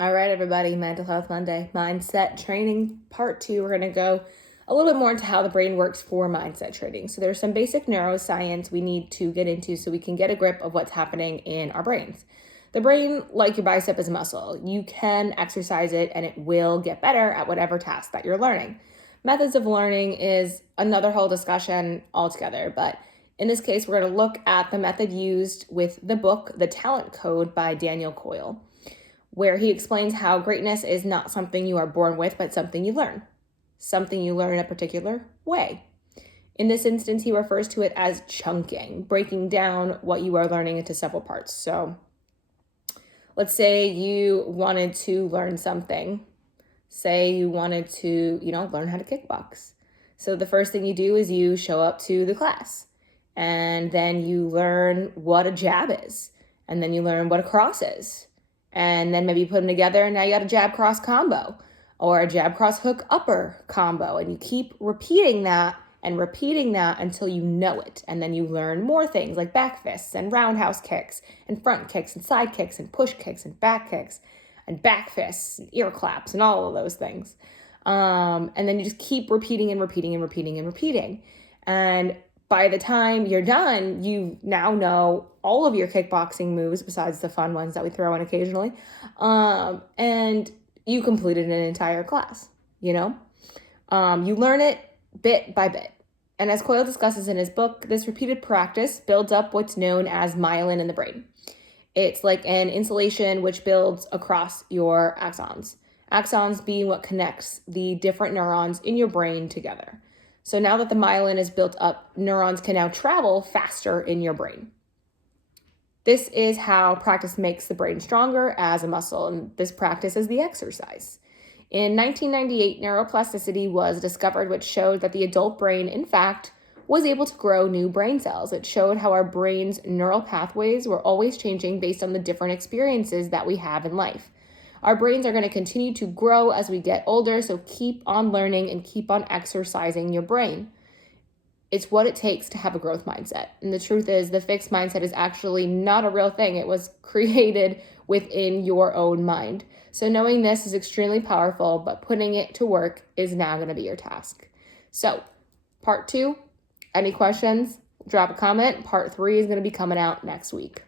All right, everybody, Mental Health Monday, Mindset Training Part 2. We're going to go a little bit more into how the brain works for mindset training. So there's some basic neuroscience we need to get into so we can get a grip of what's happening in our brains. The brain, like your bicep, is a muscle. You can exercise it and it will get better at whatever task that you're learning. Methods of learning is another whole discussion altogether, but in this case, we're going to look at the method used with the book, The Talent Code by Daniel Coyle, where he explains how greatness is not something you are born with, but something you learn in a particular way. In this instance, he refers to it as chunking, breaking down what you are learning into several parts. So let's say you wanted to learn something. Say you wanted to, learn how to kickbox. So the first thing you do is you show up to the class, and then you learn what a jab is, and then you learn what a cross is. And then maybe you put them together and now you got a jab cross combo or a jab cross hook upper combo. And you keep repeating that until you know it. And then you learn more things like back fists and roundhouse kicks and front kicks and side kicks and push kicks and back fists and ear claps and all of those things. And then you just keep repeating and repeating and repeating and repeating. And by the time you're done, you now know all of your kickboxing moves besides the fun ones that we throw in occasionally. And you completed an entire class, You learn it bit by bit. And as Coyle discusses in his book, this repeated practice builds up what's known as myelin in the brain. It's like an insulation which builds across your axons. Axons being what connects the different neurons in your brain together. So now that the myelin is built up, neurons can now travel faster in your brain. This is how practice makes the brain stronger as a muscle, and this practice is the exercise. In 1998, neuroplasticity was discovered, which showed that the adult brain, in fact, was able to grow new brain cells. It showed how our brain's neural pathways were always changing based on the different experiences that we have in life. Our brains are going to continue to grow as we get older, so keep on learning and keep on exercising your brain. It's what it takes to have a growth mindset. And the truth is, the fixed mindset is actually not a real thing. It was created within your own mind. So knowing this is extremely powerful, but putting it to work is now going to be your task. So, part 2, any questions? Drop a comment. Part 3 is going to be coming out next week.